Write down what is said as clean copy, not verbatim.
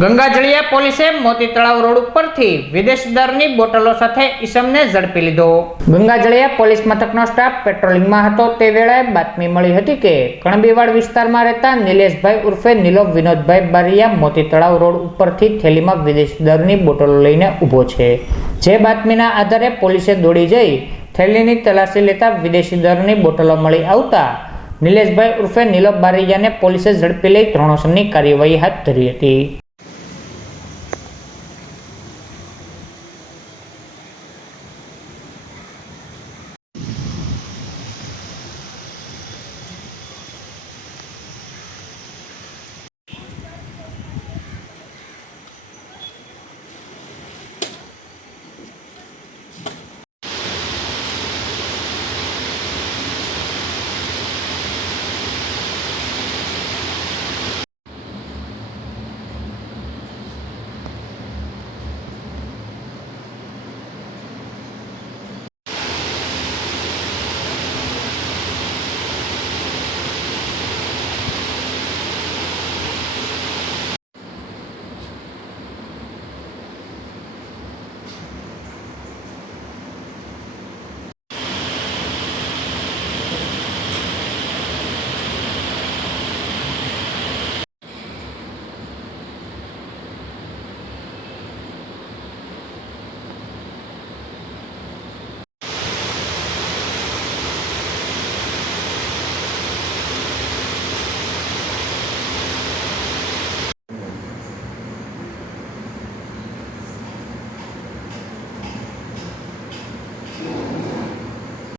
ગંગાજળિયા પોલીસે મોતી તળાવ રોડ ઉપરથી વિદેશી દારૂની બોટલો સાથે ઈસમને ઝડપી લીધો। ગંગાજળિયા પોલીસ મથકનો સ્ટાફ પેટ્રોલિંગમાં હતો તે વેળાએ બાતમી મળી હતી કે કણબીવાડ વિસ્તારમાં રહેતા નિલેશભાઈ ઉર્ફે નીલોપ વિનોદભાઈ બારિયા મોતી તળાવ રોડ ઉપરથી થેલીમાં વિદેશી દારૂની બોટલો લઈને ઊભો છે। જે બાતમીના આધારે પોલીસે દોડી જઈ થેલીની તલાશી લેતા વિદેશી દારૂની બોટલો મળી આવતા નિલેશભાઈ ઉર્ફે નીલોપ બારિયાને પોલીસે ઝડપી લઈ ધોરણસરની કાર્યવાહી હાથ ધરી હતી।